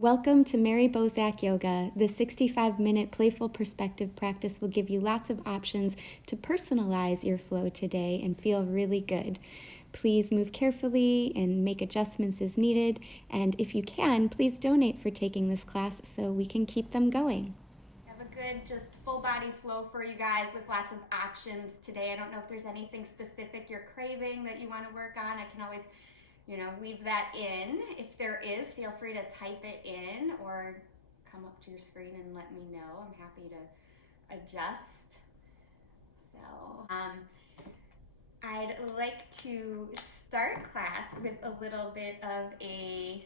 Welcome to Mary Bozak Yoga. The 65-minute playful perspective practice will give you lots of options to personalize your flow today and feel really good. Please move carefully and make adjustments as needed. And if you can, please donate for taking this class so we can keep them going. Have a good, just full body flow for you guys with lots of options today. I don't know if there's anything specific you're craving that you want to work on. I can always weave that in. If there is, feel free to type it in or come up to your screen and let me know. I'm happy to adjust. So, I'd like to start class with a little bit of a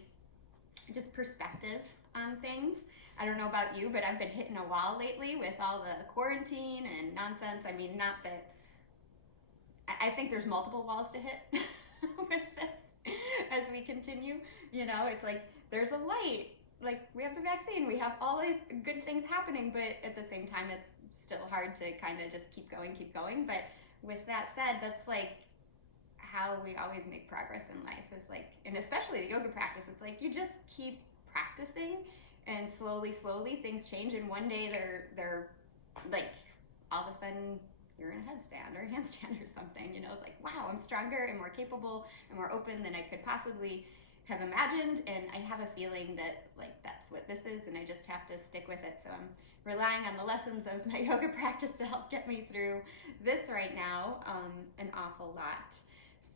just perspective on things. I don't know about you, but I've been hitting a wall lately with all the quarantine and nonsense. I mean, not that I think there's multiple walls to hit with this as we continue. It's like there's a light, like we have the vaccine, we have all these good things happening, but at the same time, it's still hard to kind of just keep going. But with that said, that's like how we always make progress in life is like, and especially the yoga practice, it's like you just keep practicing and slowly things change, and one day they're like all of a sudden you're in a headstand or a handstand or something. It's like, wow, I'm stronger and more capable and more open than I could possibly have imagined. And I have a feeling that like that's what this is, and I just have to stick with it. So I'm relying on the lessons of my yoga practice to help get me through this right now, an awful lot.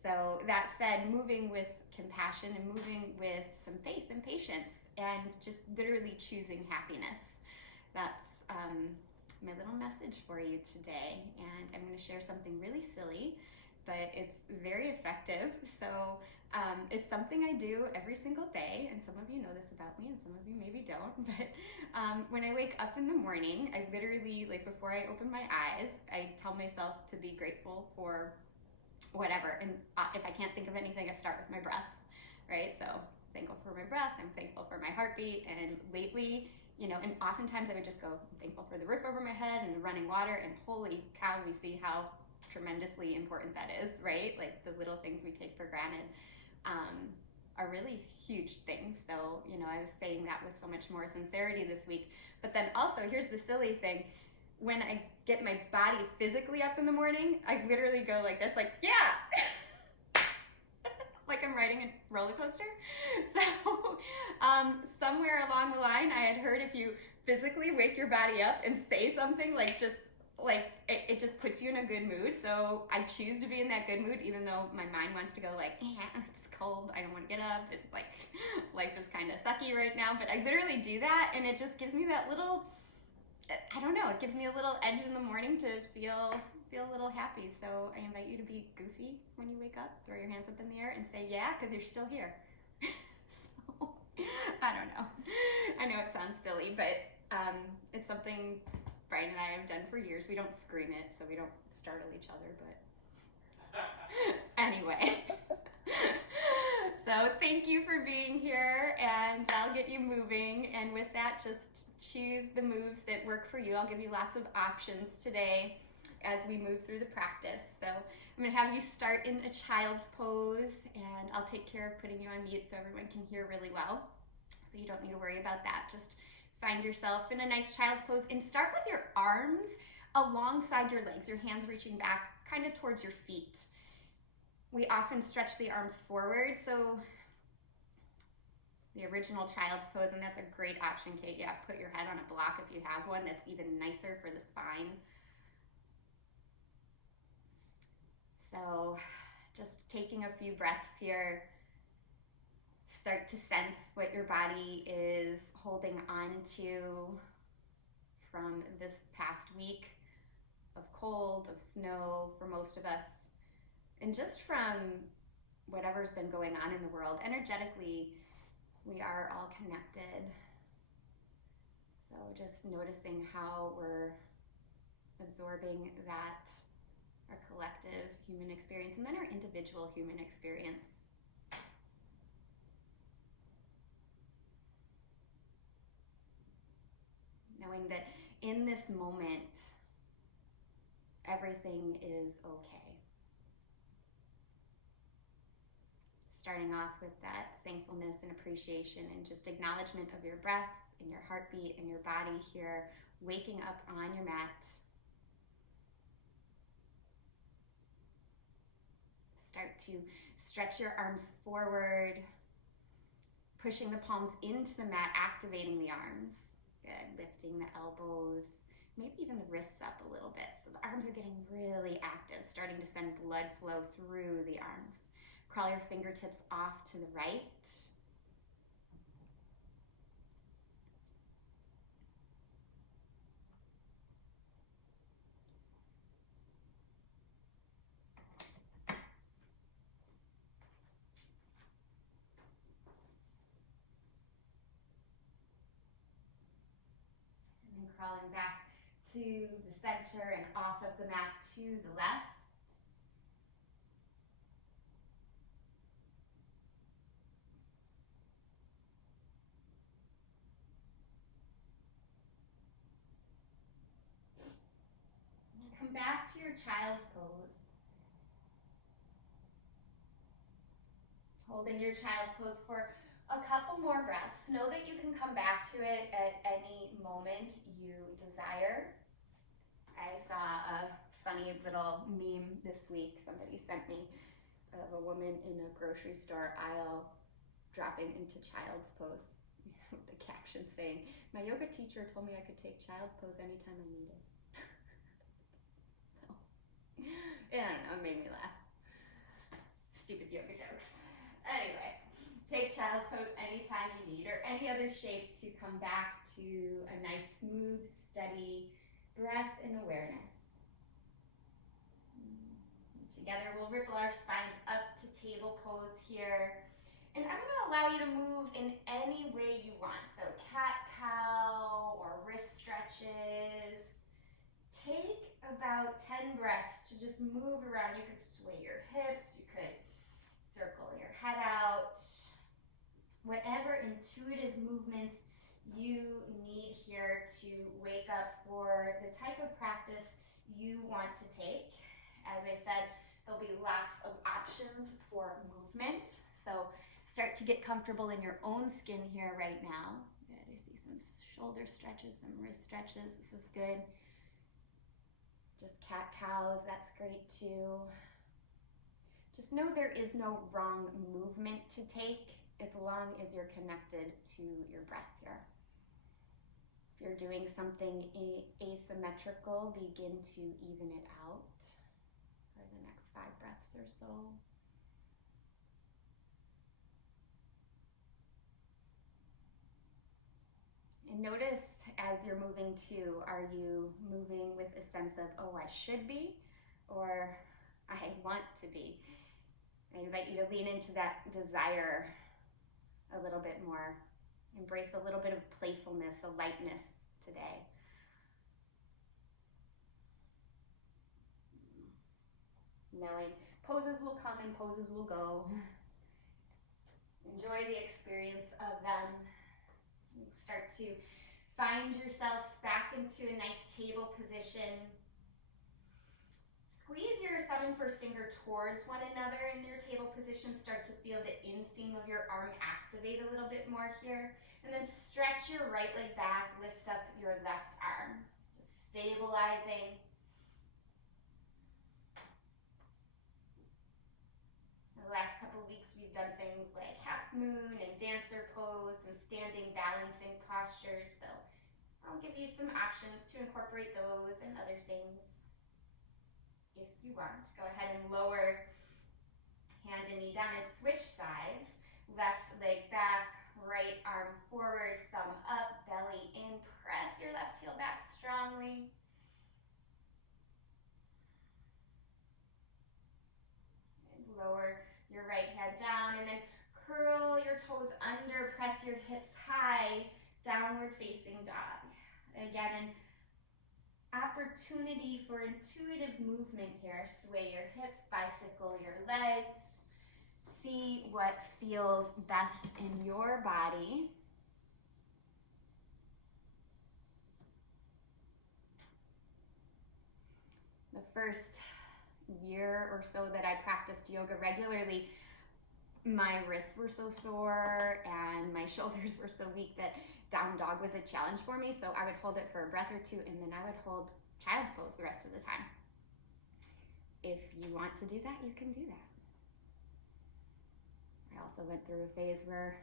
So that said, moving with compassion and moving with some faith and patience and just literally choosing happiness. That's my little message for you today. And I'm going to share something really silly, but it's very effective. So it's something I do every single day, and some of you know this about me and some of you maybe don't, but when I wake up in the morning, I literally, like before I open my eyes, I tell myself to be grateful for whatever. And if I can't think of anything, I start with my breath, right? So thankful for my breath, I'm thankful for my heartbeat. And lately, and oftentimes I would just go, I'm thankful for the roof over my head and the running water, and holy cow, we see how tremendously important that is, right? Like the little things we take for granted are really huge things. So, I was saying that with so much more sincerity this week. But then also, here's the silly thing. When I get my body physically up in the morning, I literally go like this, like, yeah! Like I'm riding a roller coaster. So somewhere along the line, I had heard if you physically wake your body up and say something like it just puts you in a good mood. So I choose to be in that good mood, even though my mind wants to go like, it's cold, I don't want to get up, like life is kind of sucky right now. But I literally do that, and it just gives me that little, I don't know, it gives me a little edge in the morning to feel a little happy. So I invite you to be goofy when you wake up. Throw your hands up in the air and say, yeah, because you're still here. So, I don't know. I know it sounds silly, but it's something Brian and I have done for years. We don't scream it, so we don't startle each other, but anyway. So thank you for being here, and I'll get you moving. And with that, just choose the moves that work for you. I'll give you lots of options today as we move through the practice. So I'm going to have you start in a child's pose, and I'll take care of putting you on mute so everyone can hear really well. So you don't need to worry about that. Just find yourself in a nice child's pose and start with your arms alongside your legs, your hands reaching back kind of towards your feet. We often stretch the arms forward, so the original child's pose, and that's a great option, Kate. Yeah, put your head on a block if you have one. That's even nicer for the spine. So just taking a few breaths here. Start to sense what your body is holding on to from this past week of cold, of snow for most of us, and just from whatever's been going on in the world. Energetically, we are all connected. So just noticing how we're absorbing that, our collective human experience, and then our individual human experience. Knowing that in this moment, everything is okay. starting off with that thankfulness and appreciation and just acknowledgement of your breath and your heartbeat and your body here, waking up on your mat. Start to stretch your arms forward, pushing the palms into the mat, activating the arms. Good. Lifting the elbows, maybe even the wrists up a little bit. So the arms are getting really active, starting to send blood flow through the arms. Crawl your fingertips off to the right. And then crawling back to the center and off of the mat to the left. And come back to your child's pose. Holding your child's pose for a couple more breaths. Know that you can come back to it at any moment you desire. I saw a funny little meme this week somebody sent me of a woman in a grocery store aisle dropping into child's pose with the caption saying, "My yoga teacher told me I could take child's pose anytime I needed." So, yeah, I don't know, it made me laugh. Stupid yoga jokes. Anyway, take child's pose anytime you need, or any other shape, to come back to a nice, smooth, steady breath and awareness. And together we'll ripple our spines up to table pose here. And I'm going to allow you to move in any way you want. So cat-cow or wrist stretches. Take about 10 breaths to just move around. You could sway your hips, you could circle your head out. Whatever intuitive movements you need here to wake up for the type of practice you want to take. As I said, there'll be lots of options for movement. So start to get comfortable in your own skin here right now. Good. I see some shoulder stretches, some wrist stretches. This is good. Just cat-cows, that's great too. Just know there is no wrong movement to take as long as you're connected to your breath here. If you're doing something asymmetrical, begin to even it out for the next 5 breaths or so. And notice as you're moving too, are you moving with a sense of, oh, I should be, or I want to be? I invite you to lean into that desire a little bit more. Embrace a little bit of playfulness, a lightness today. Knowing poses will come and poses will go. Enjoy the experience of them. Start to find yourself back into a nice table position. Squeeze your thumb and first finger towards one another in your table position. Start to feel the inseam of your arm activate a little bit more here. And then stretch your right leg back, lift up your left arm. Just stabilizing. In the last couple of weeks, we've done things like half moon and dancer pose, some standing balancing postures. So I'll give you some options to incorporate those and other things. If you want, go ahead and lower hand and knee down and switch sides. Left leg back, right arm forward, thumb up, belly in. Press your left heel back strongly. And lower your right hand down, and then curl your toes under, press your hips high, downward facing dog. Again, an opportunity for intuitive movement here. Sway your hips, bicycle your legs. See what feels best in your body. The first year or so that I practiced yoga regularly, my wrists were so sore and my shoulders were so weak that down dog was a challenge for me. So I would hold it for a breath or two, and then I would hold child's pose the rest of the time. If you want to do that, you can do that. I also went through a phase where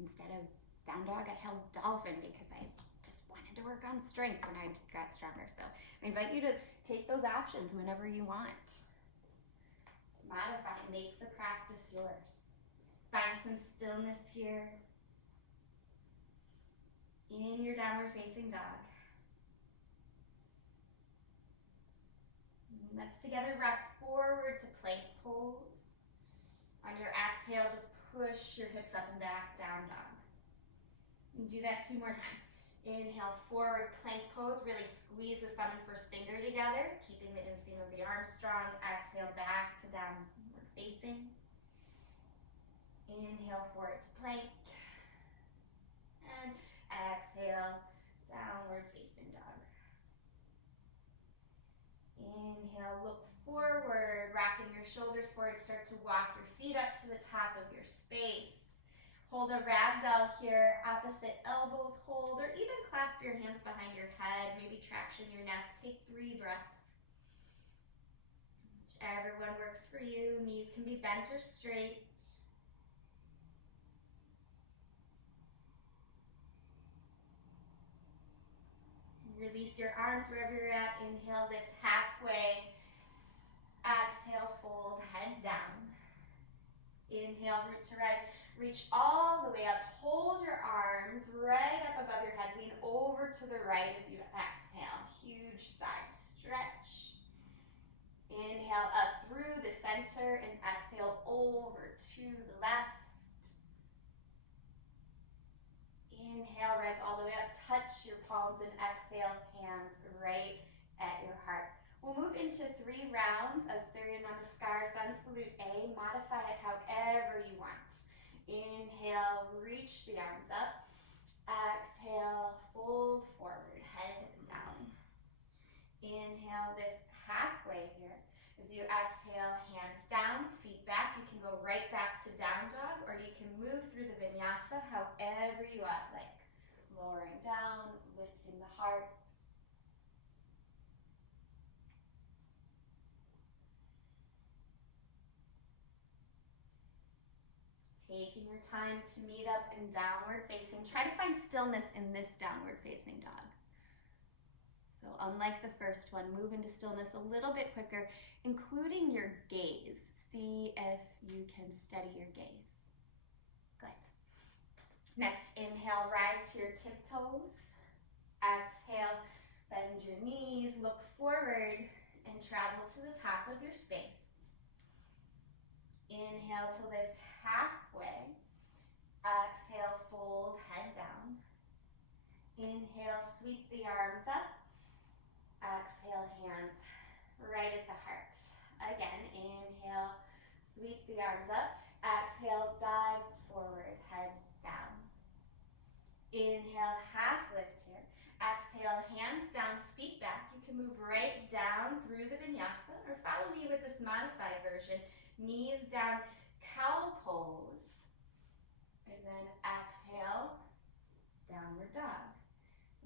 instead of down dog, I held dolphin because I just wanted to work on strength when I got stronger. So I invite you to take those options whenever you want. Modify, make the practice yours. Find some stillness here in your downward facing dog. Let's together rock forward to plank pose. On your exhale, just push your hips up and back, down dog. And do that 2 more times. Inhale, forward plank pose. Really squeeze the thumb and first finger together, keeping the inseam of the arm strong. Exhale, back to downward facing. Inhale, forward to plank. And exhale, downward facing dog. Inhale, look forward, rocking your shoulders forward. Start to walk your feet up to the top of your space. Hold a ragdoll here, opposite elbows hold, or even clasp your hands behind your head, maybe traction your neck. Take 3 breaths. Whichever one works for you. Knees can be bent or straight. Release your arms wherever you're at. Inhale, lift halfway. Exhale, fold, head down. Inhale, root to rise. Reach all the way up. Hold your arms right up above your head. Lean over to the right as you exhale. Huge side stretch. Inhale up through the center and exhale over to the left. Inhale, rise all the way up. Touch your palms and exhale, hands right at your heart. We'll move into 3 rounds of Surya Namaskar, Sun Salute A. Modify it however you want. Inhale, reach the arms up. Exhale, fold forward, head down. Inhale, lift halfway here. As you exhale, hands down, feet back. You can go right back to down dog, or you can move through the vinyasa however you like. Lowering down, lifting the heart. Taking your time to meet up in downward facing. Try to find stillness in this downward facing dog. So unlike the first one, move into stillness a little bit quicker, including your gaze. See if you can steady your gaze. Good. Next, inhale, rise to your tiptoes. Exhale, bend your knees, look forward, and travel to the top of your space. Inhale to lift halfway. Exhale, fold, head down. Inhale, sweep the arms up. Exhale, hands right at the heart. Again, inhale, sweep the arms up. Exhale, dive forward, head down. Inhale, half lift here. Exhale, hands down, feet back. You can move right down through the vinyasa, or follow me with this modified version. Knees down, cow pose. And then exhale, downward dog.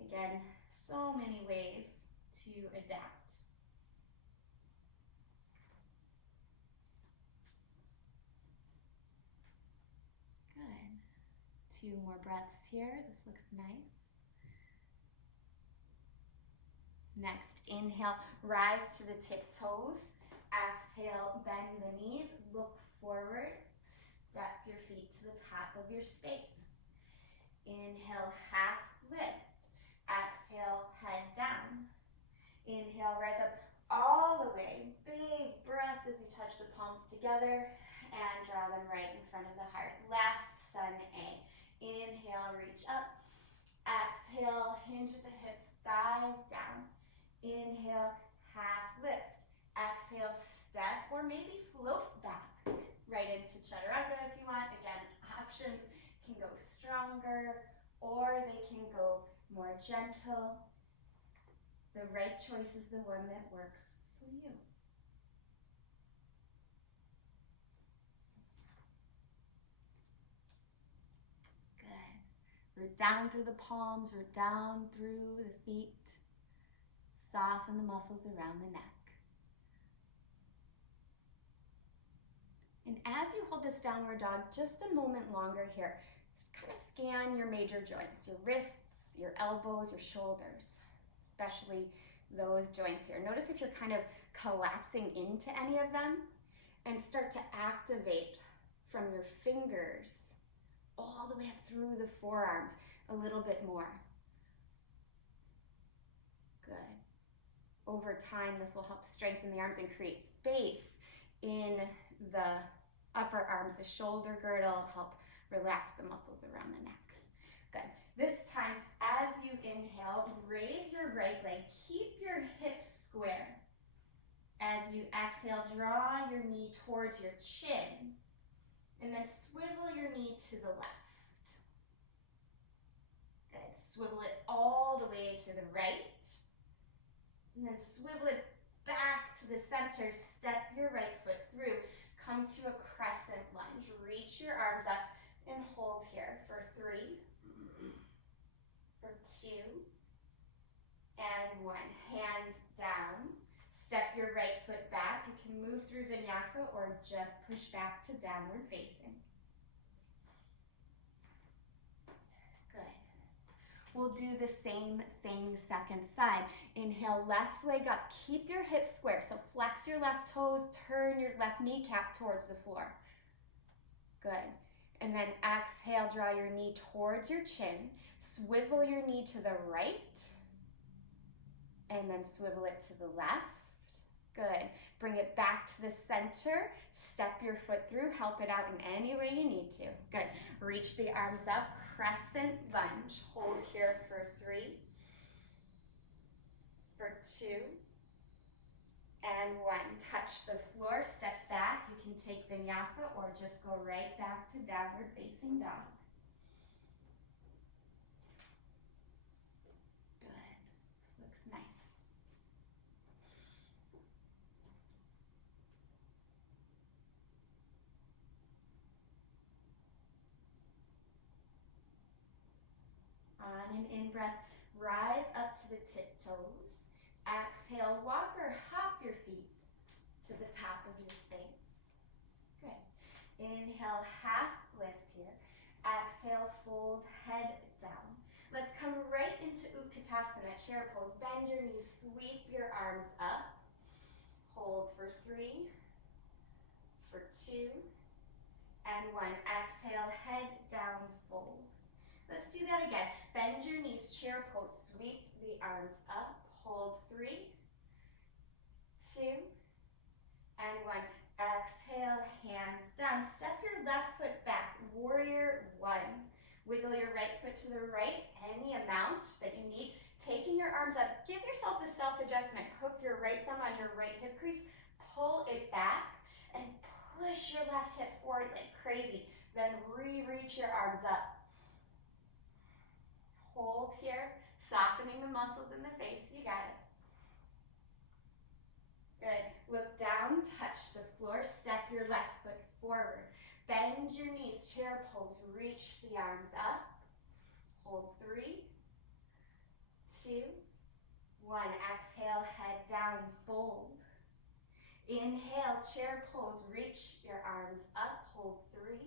Again, so many ways to adapt. Good. 2 more breaths here. This looks nice. Next, inhale, rise to the tiptoes. Exhale, bend the knees, look forward, step your feet to the top of your space. Inhale, half lift. Exhale, head down. Inhale, rise up all the way. Big breath as you touch the palms together and draw them right in front of the heart. Last, Sun A. Inhale, reach up. Exhale, hinge at the hips, dive down. Inhale, half lift. Exhale, step or maybe float back right into Chaturanga if you want. Again, options can go stronger or they can go more gentle. The right choice is the one that works for you. Root down through the palms, root down through the feet. Soften the muscles around the neck. And as you hold this downward dog just a moment longer here, just kind of scan your major joints, your wrists, your elbows, your shoulders, especially those joints here. Notice if you're kind of collapsing into any of them, and start to activate from your fingers all the way up through the forearms a little bit more. Good. Over time, this will help strengthen the arms and create space in the upper arms, the shoulder girdle, help relax the muscles around the neck. Good. This time, as you inhale, raise your right leg. Keep your hips square. As you exhale, draw your knee towards your chin, and then swivel your knee to the left. Good. Swivel it all the way to the right, and then swivel it back to the center. Step your right foot through. Come to a crescent lunge. Reach your arms up and hold here for 3, for 2, and 1. Hands down. Step your right foot back. You can move through vinyasa or just push back to downward facing. Good. We'll do the same thing second side. Inhale, left leg up. Keep your hips square. So flex your left toes, turn your left kneecap towards the floor. Good. And then exhale, draw your knee towards your chin. Swivel your knee to the right. And then swivel it to the left. Good. Bring it back to the center. Step your foot through. Help it out in any way you need to. Good. Reach the arms up. Crescent lunge. Hold here for 3, for 2, and 1. Touch the floor. Step back. You can take vinyasa or just go right back to downward facing dog. Good. This looks nice. On an in-breath, rise up to the tiptoes. Exhale, walk or hop your feet to the top of your space. Good. Inhale, half lift here. Exhale, fold, head down. Let's come right into Utkatasana, chair pose. Bend your knees, sweep your arms up. Hold for 3, for 2, and 1. Exhale, head down, fold. Let's do that again. Bend your knees, chair pose. Sweep the arms up. Hold 3, 2, and 1. Exhale, hands down. Step your left foot back. Warrior 1. Wiggle your right foot to the right, any amount that you need. Taking your arms up, give yourself a self-adjustment. Hook your right thumb on your right hip crease. Pull it back and push your left hip forward like crazy. Then reach your arms up. Hold here, softening the muscles in the face. You got it. Good. Look down, touch the floor, step your left foot forward. Bend your knees, chair pose. Reach the arms up. Hold 3, 2, 1. Exhale, head down, fold. Inhale, chair pose. Reach your arms up. Hold 3.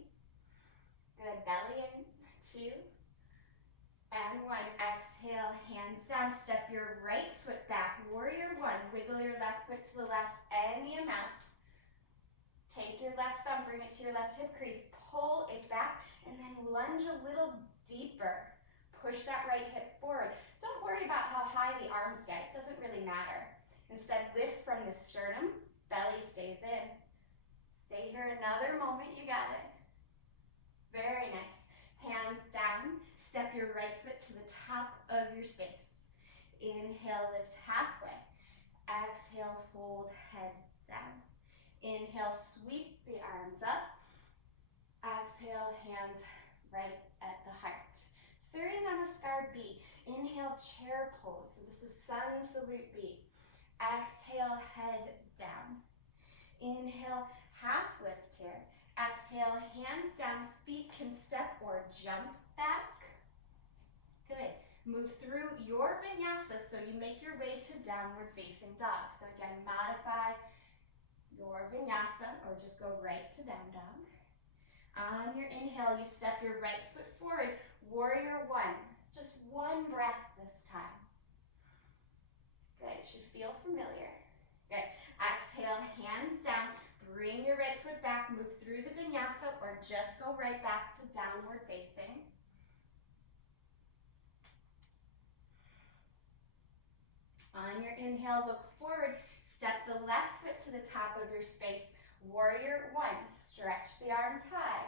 Good. Belly in. 2. And 1. Exhale, hands down. Step your right foot back. Warrior 1. Wiggle your left foot to the left any amount. Take your left thumb, bring it to your left hip crease. Pull it back and then lunge a little deeper. Push that right hip forward. Don't worry about how high the arms get. It doesn't really matter. Instead, lift from the sternum. Belly stays in. Stay here another moment. You got it. Very nice. Hands down. Step your right foot to the top of your space. Inhale, lift halfway. Exhale, fold, head down. Inhale, sweep the arms up. Exhale, hands right at the heart. Surya Namaskar B. Inhale, chair pose. So this is Sun Salute B. Exhale, head down. Inhale, half lift here. Exhale, hands down, feet can step or jump back. Good. Move through your vinyasa so you make your way to downward facing dog. So again, modify your vinyasa or just go right to down dog. On your inhale, you step your right foot forward, warrior one. Just one breath this time. Good, it should feel familiar. Good, exhale, hands down, bring your right foot back, move through the vinyasa or just go right back to downward facing. On your inhale, look forward, step the left foot to the top of your space, warrior one, stretch the arms high.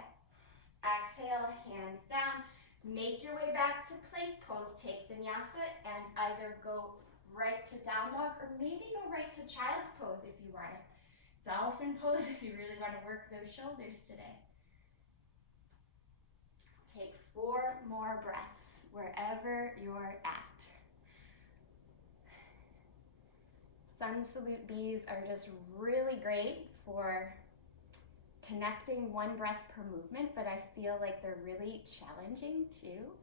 Exhale, hands down, make your way back to plank pose, take vinyasa and either go right to down dog or maybe go right to child's pose if you want it. Dolphin pose if you really want to work those shoulders today. Take 4 more breaths wherever you're at. Sun salute bees are just really great for connecting one breath per movement, but I feel like they're really challenging too.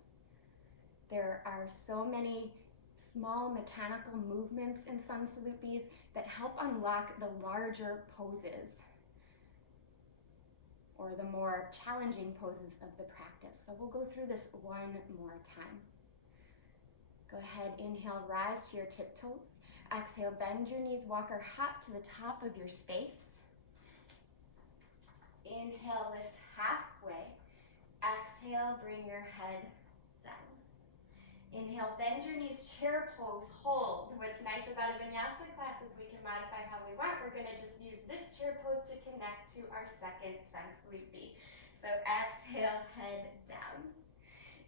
There are so many small mechanical movements in sun salute bees that help unlock the larger poses or the more challenging poses of the practice. So we'll go through this one more time. Go ahead, inhale, rise to your tiptoes. Exhale, bend your knees, walk or hop to the top of your space. Inhale, lift halfway. Exhale, bring your head down. Inhale, bend your knees, chair pose, hold. What's nice about a vinyasa class is we can modify how we want. We're gonna just use this chair pose to connect to our second sun salute bee. So exhale, head down.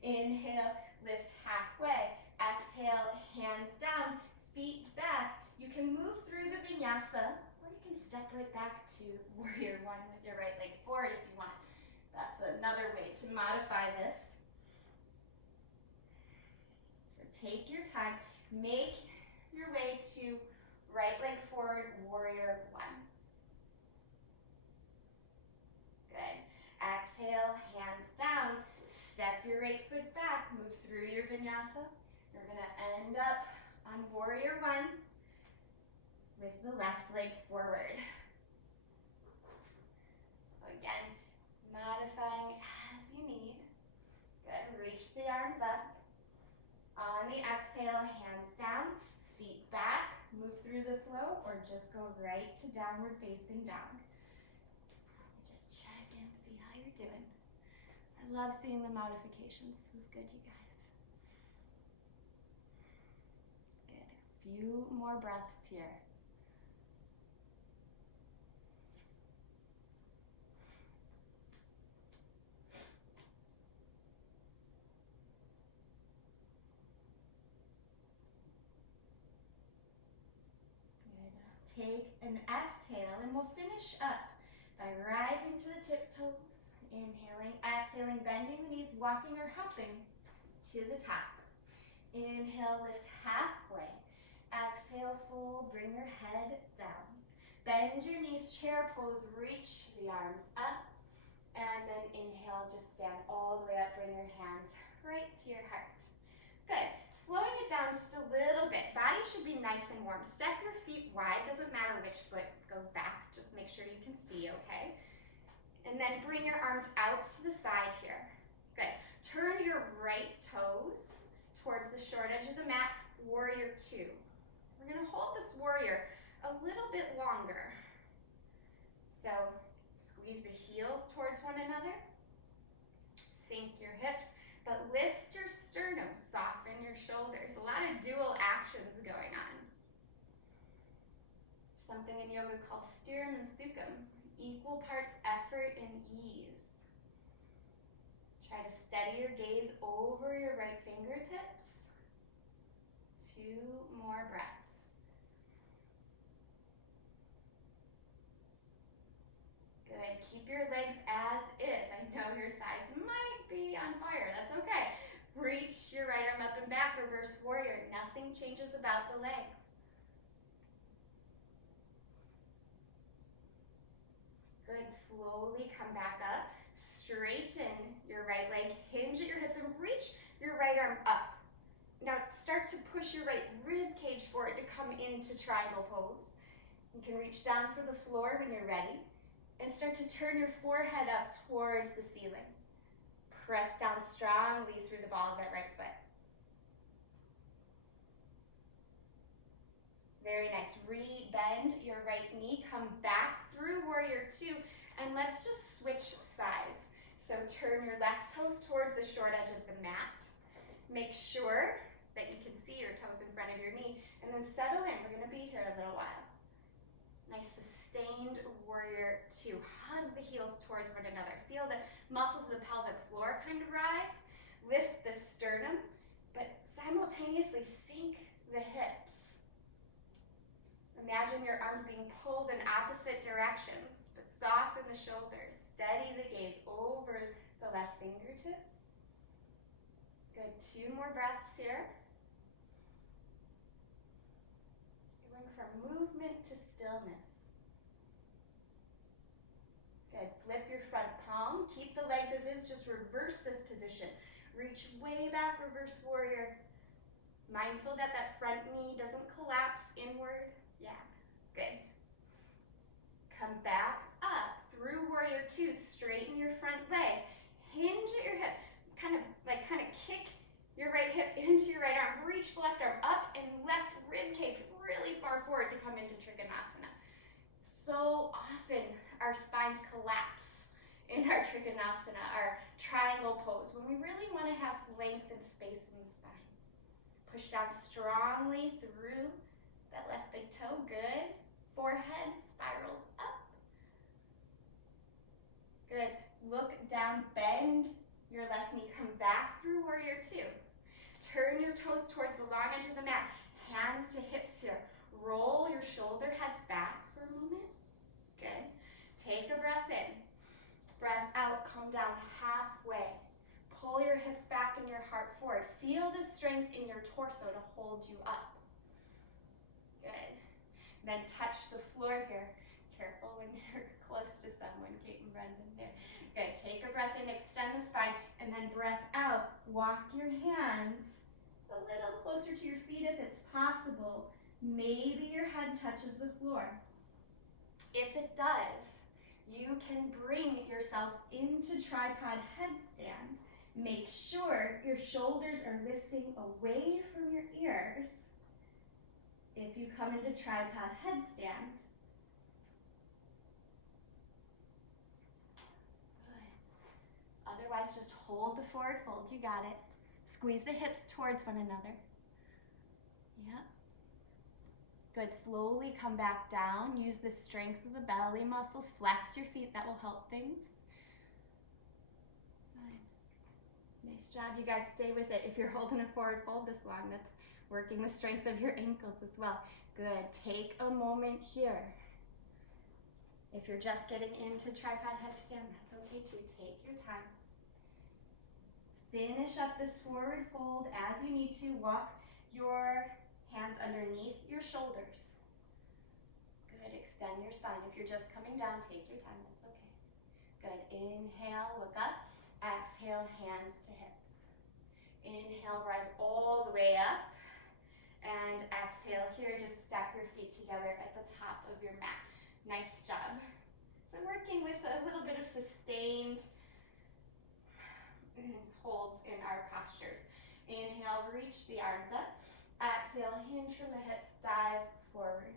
Inhale, lift halfway. Exhale, hands down, feet back. You can move through the vinyasa or you can step right back to warrior one with your right leg forward if you want. That's another way to modify this. So take your time, make your way to right leg forward, warrior one. Good. Exhale, hands down, step your right foot back, move through your vinyasa. You're gonna end up on warrior one with the left leg forward. So again, modifying as you need. Good, reach the arms up. On the exhale, hands down, feet back, move through the flow, or just go right to downward facing dog. Just check in, see how you're doing. I love seeing the modifications. This is good, you guys. Good, a few more breaths here. Take an exhale and we'll finish up by rising to the tiptoes, inhaling, exhaling, bending the knees, walking or hopping to the top. Inhale, lift halfway. Exhale, fold, bring your head down. Bend your knees, chair pose, reach the arms up. And then inhale, just stand all the way up, bring your hands right to your heart. Good. Slowing it down just a little bit. Body should be nice and warm. Step your feet wide. Doesn't matter which foot goes back. Just make sure you can see, okay? And then bring your arms out to the side here. Good. Turn your right toes towards the short edge of the mat. Warrior two. We're going to hold this warrior a little bit longer. So squeeze the heels towards one another. Sink your hips. But lift your sternum, soften your shoulders. A lot of dual actions going on. Something in yoga called stiram and sukham. Equal parts effort and ease. Try to steady your gaze over your right fingertips. 2 more breaths. Good. Keep your legs as is. I know your thighs might be on fire. That's okay. Reach your right arm up and back, reverse warrior. Nothing changes about the legs. Good. Slowly come back up. Straighten your right leg. Hinge at your hips and reach your right arm up. to push your right rib cage forward to come into triangle pose. You can reach down for the floor when you're ready and start to turn your forehead up towards the ceiling. Press down strongly through the ball of that right foot. Very nice. Bend your right knee, come back through warrior two, and let's just switch sides. So turn your left toes towards the short edge of the mat. Make sure that you can see your toes in front of your knee, and then settle in. We're gonna be here a little while. Nice sustained warrior two. Hug the heels towards one another. Feel the muscles of the pelvic floor kind of rise. Lift the sternum, but simultaneously sink the hips. Imagine your arms being pulled in opposite directions, but soften the shoulders. Steady the gaze over the left fingertips. Good, 2 more breaths here. Going from movement to stillness. Good, flip your front palm. Keep the legs as is, just reverse this position. Reach way back, reverse warrior. Mindful that that front knee doesn't collapse inward. Yeah, good. Come back up through warrior two. Straighten your front leg. Hinge at your hip. Kind of kick your right hip into your right arm. Reach the left arm up and left rib cage really far forward to come into Trikonasana. So often our spines collapse in our Trikonasana, our triangle pose, when we really want to have length and space in the spine. Push down strongly through that left big toe, good. Forehead spirals up. Good. Look down, bend your left knee, come back through warrior two. Turn your toes towards the long edge of the mat. Hands to hips here. Roll your shoulder heads back for a moment. Good. Take a breath in. Breath out, come down halfway. Pull your hips back and your heart forward. Feel the strength in your torso to hold you up. Good. Then touch the floor here. Careful when you're close to someone, Kate and Brendan there. Good, take a breath in, extend the spine, and then breath out. Walk your hands a little closer to your feet if it's possible. Maybe your head touches the floor. If it does, you can bring yourself into tripod headstand. Make sure your shoulders are lifting away from your ears. If you come into tripod headstand, good. Otherwise, just hold the forward fold, you got it. Squeeze the hips towards one another. Yep. Good, slowly come back down. Use the strength of the belly muscles. Flex your feet, that will help things. Good. Nice job, you guys, stay with it. If you're holding a forward fold this long, that's working the strength of your ankles as well. Good, take a moment here. If you're just getting into tripod headstand, that's okay too. Take your time. Finish up this forward fold as you need to. Walk your hands underneath your shoulders. Good, extend your spine. If you're just coming down, take your time, that's okay. Good, inhale, look up. Exhale, hands to hips. Inhale, rise all the way up. And exhale here, just stack your feet together at the top of your mat. Nice job. So working with a little bit of sustained holds in our postures. Inhale, reach the arms up. Exhale, hinge from the hips, dive forward.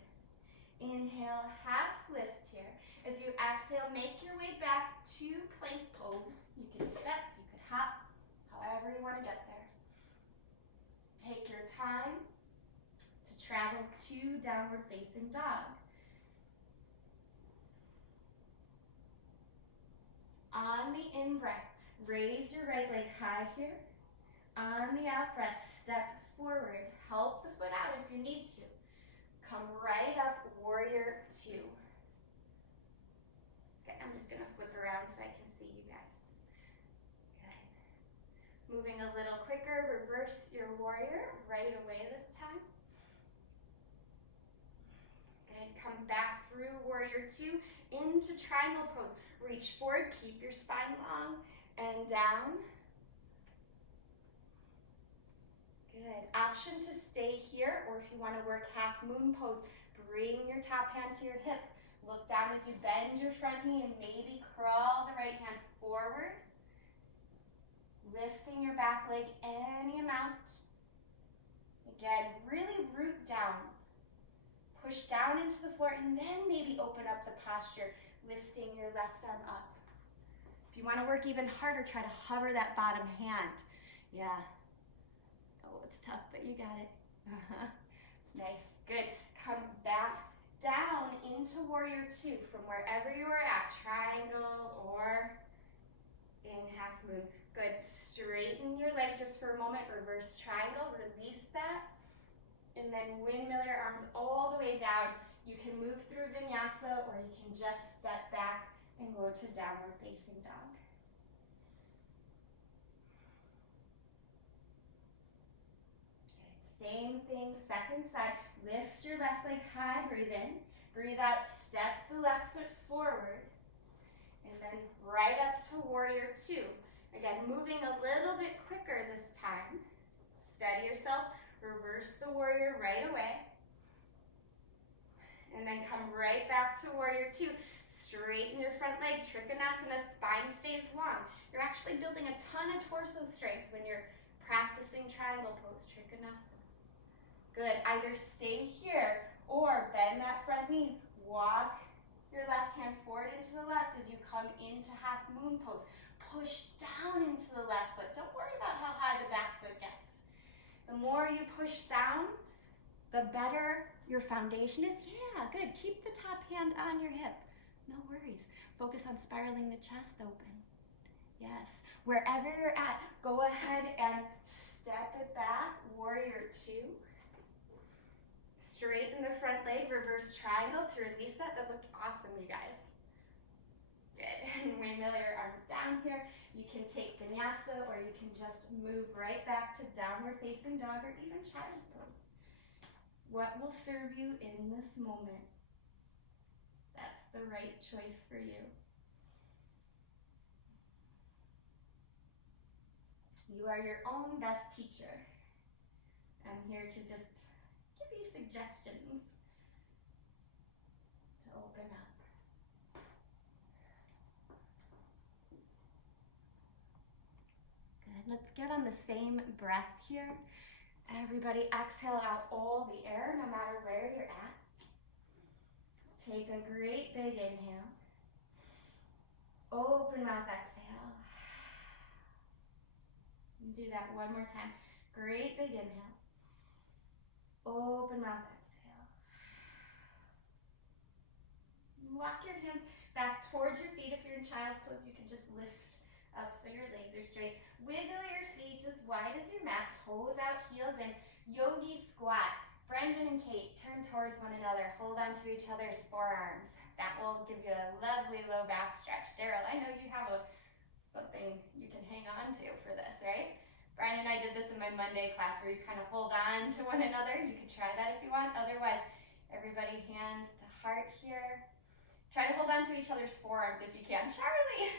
Inhale, half lift here. As you exhale, make your way back to plank pose. You can step, you could hop, however you want to get there. Take your time to travel to downward facing dog. On the in-breath, raise your right leg high here. On the out-breath, step forward. Help the foot out if you need to. Come right up, warrior two. Okay, I'm just gonna flip around so I can see you guys. Good. Moving a little quicker, reverse your warrior right away this time. Good, come back through warrior two into triangle pose. Reach forward, keep your spine long, and down. Good. Option to stay here, or if you want to work half moon pose, bring your top hand to your hip. Look down as you bend your front knee and maybe crawl the right hand forward. Lifting your back leg any amount. Again, really root down. Push down into the floor and then maybe open up the posture, lifting your left arm up. If you want to work even harder, try to hover that bottom hand. Yeah. Oh, it's tough, but you got it. Nice, good. Come back down into warrior two from wherever you are at, triangle or in half moon. Good, straighten your leg just for a moment, reverse triangle, release that, and then windmill your arms all the way down. You can move through vinyasa or you can just step back and go to downward facing dog. Same thing, second side. Lift your left leg high, breathe in. Breathe out, step the left foot forward. And then right up to warrior two. Again, moving a little bit quicker this time. Steady yourself, reverse the warrior right away. And then come right back to warrior two. Straighten your front leg, Trikonasana, spine stays long. You're actually building a ton of torso strength when you're practicing triangle pose, Trikonasana. Good, either stay here or bend that front knee. Walk your left hand forward into the left as you come into half moon pose. Push down into the left foot. Don't worry about how high the back foot gets. The more you push down, the better your foundation is. Yeah, good. Keep the top hand on your hip. No worries. Focus on spiraling the chest open. Yes. Wherever you're at, go ahead and step it back. Warrior two. Straighten the front leg, reverse triangle to release that. That looked awesome, you guys. Good. And windmill your arms down here. You can take vinyasa or you can just move right back to downward facing dog or even child's pose. What will serve you in this moment? That's the right choice for you. You are your own best teacher. I'm here to just give you suggestions to open up. Good, let's get on the same breath here. Everybody exhale out all the air, no matter where you're at. Take a great big inhale. Open mouth exhale. And do that one more time. Great big inhale. Open mouth exhale. Walk your hands back towards your feet. If you're in child's pose, you can just lift up so your legs are straight. Wiggle your feet as wide as your mat. Toes out, heels in. Yogi squat. Brendan and Kate, turn towards one another. Hold on to each other's forearms. That will give you a lovely low back stretch. Daryl, I know you have something you can hang on to for this, right? Brian and I did this in my Monday class where you kind of hold on to one another. You can try that if you want. Otherwise, everybody hands to heart here. Try to hold on to each other's forearms if you can. Charlie!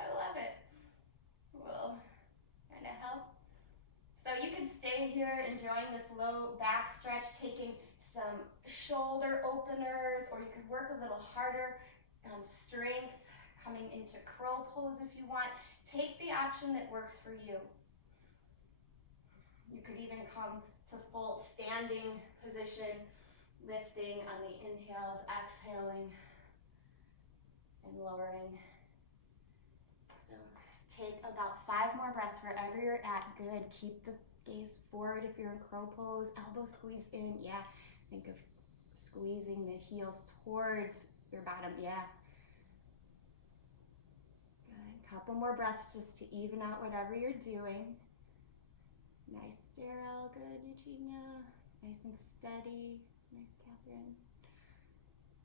I love it. Will kind of help. So you can stay here enjoying this low back stretch, taking some shoulder openers, or you could work a little harder on strength, coming into crow pose if you want. Take the option that works for you. You could even come to full standing position, lifting on the inhales, exhaling, and lowering. So take about 5 more breaths wherever you're at. Good. Keep the gaze forward if you're in crow pose. Elbows squeeze in. Yeah. Think of squeezing the heels towards your bottom. Yeah. Couple more breaths just to even out whatever you're doing. Nice, Daryl. Good, Eugenia. Nice and steady. Nice, Catherine.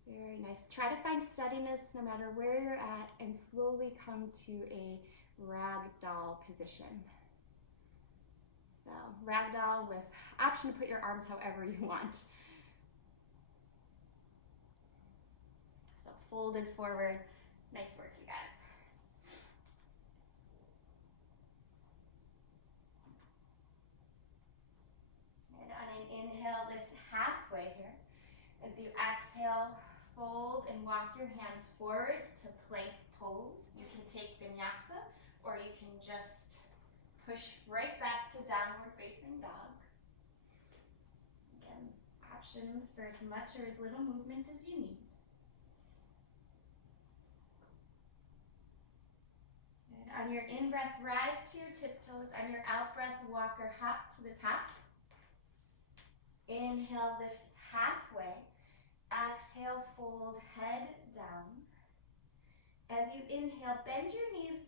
Very nice. Try to find steadiness no matter where you're at and slowly come to a ragdoll position. So, ragdoll with option to put your arms however you want. So, folded forward. Nice work, you guys. As you exhale, fold and walk your hands forward to plank pose. You can take vinyasa, or you can just push right back to downward facing dog. Again, options for as much or as little movement as you need. Good. On your in-breath, rise to your tiptoes. On your out-breath, walk or hop to the top. Inhale, lift halfway. Exhale, fold head down. As you inhale, bend your knees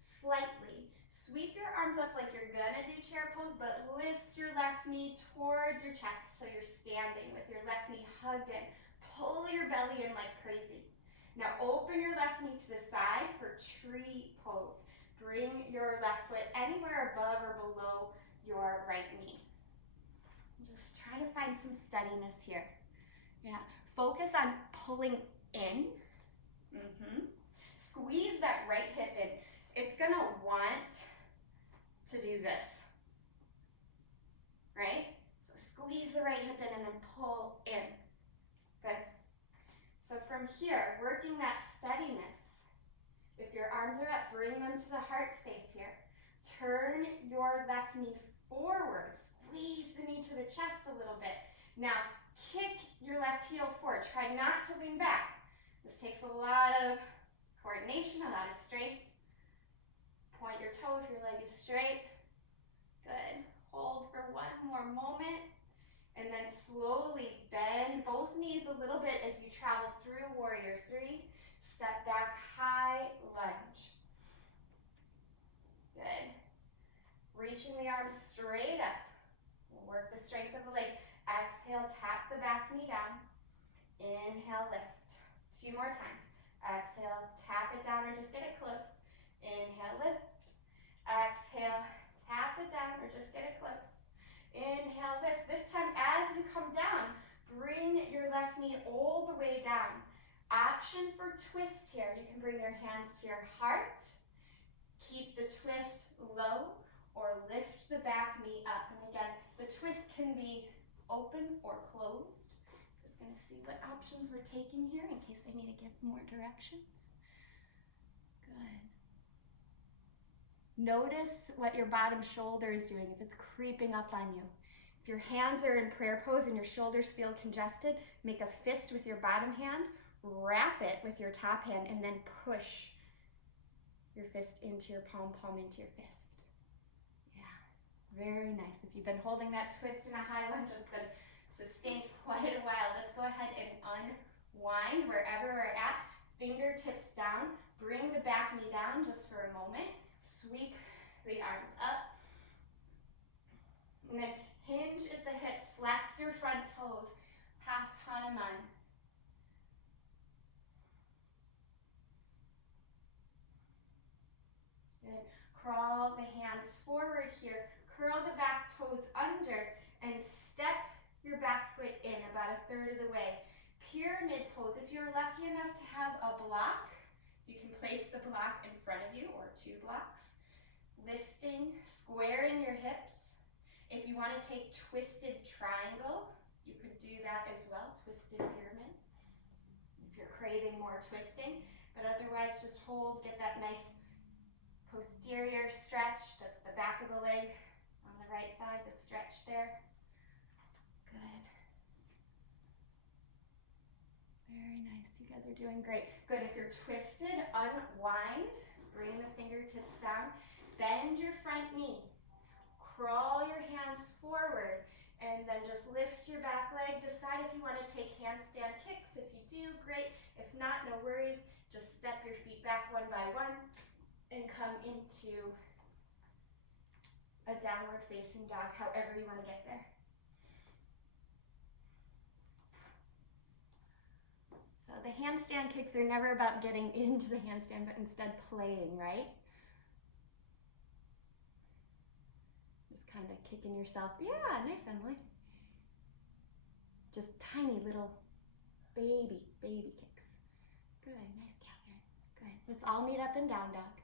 slightly. Sweep your arms up like you're gonna do chair pose, but lift your left knee towards your chest so you're standing with your left knee hugged in. Pull your belly in like crazy. Now open your left knee to the side for tree pose. Bring your left foot anywhere above or below your right knee. Just try to find some steadiness here. Yeah, focus on pulling in. Squeeze that right hip in. It's gonna want to do this, right? So squeeze the right hip in and then pull in. Good. So from here, working that steadiness. If your arms are up, bring them to the heart space here. Turn your left knee forward. Squeeze the knee to the chest a little bit. Now, kick your left heel forward. Try not to lean back. This takes a lot of coordination, a lot of strength. Point your toe if your leg is straight. Good. Hold for one more moment. And then slowly bend both knees a little bit as you travel through Warrior 3. Step back, high lunge. Good. Reaching the arms straight up. Work the strength of the legs. Exhale, tap the back knee down. Inhale, lift. 2 more times. Exhale, tap it down or just get it close. Inhale, lift. Exhale, tap it down or just get it close. Inhale, lift. This time as you come down, bring your left knee all the way down. Option for twist here. You can bring your hands to your heart. Keep the twist low or lift the back knee up. And again, the twist can be open or closed. Just going to see what options we're taking here in case I need to give more directions. Good. Notice what your bottom shoulder is doing, if it's creeping up on you. If your hands are in prayer pose and your shoulders feel congested, make a fist with your bottom hand, wrap it with your top hand, and then push your fist into your palm, palm into your fist. Very nice. If you've been holding that twist in a high lunge, it's been sustained quite a while. Let's go ahead and unwind wherever we're at. Fingertips down. Bring the back knee down just for a moment. Sweep the arms up. And then hinge at the hips. Flex your front toes. Half Hanuman. Good. Crawl the hands forward here. Curl the back toes under and step your back foot in about 1/3 of the way. Pyramid pose. If you're lucky enough to have a block, you can place the block in front of you or 2 blocks. Lifting, squaring your hips. If you want to take twisted triangle, you could do that as well, twisted pyramid. If you're craving more twisting, but otherwise just hold, get that nice posterior stretch. That's the back of the leg. On the right side, the stretch there. Good. Very nice. You guys are doing great. Good. If you're twisted, unwind. Bring the fingertips down. Bend your front knee. Crawl your hands forward. And then just lift your back leg. Decide if you want to take handstand kicks. If you do, great. If not, no worries. Just step your feet back one by one and come into a downward facing dog, however you want to get there. So the handstand kicks are never about getting into the handstand, but instead playing, right? Just kind of kicking yourself. Yeah, nice, Emily. Just tiny little baby kicks. Good, nice, Catherine. Good. Let's all meet up in down dog.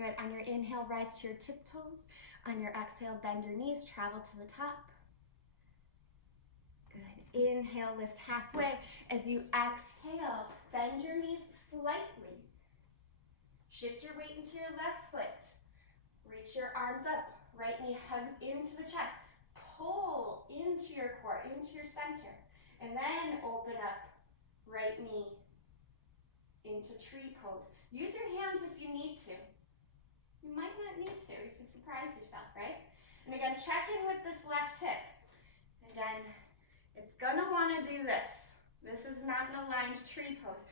Good. On your inhale, rise to your tiptoes. On your exhale, bend your knees, travel to the top. Good. Inhale, lift halfway. As you exhale, bend your knees slightly. Shift your weight into your left foot. Reach your arms up. Right knee hugs into the chest. Pull into your core, into your center. And then open up. Right knee into tree pose. Use your hands if you need to. You might not need to. You can surprise yourself, right? And again, check in with this left hip. Again, it's gonna wanna do this. This is not an aligned tree pose.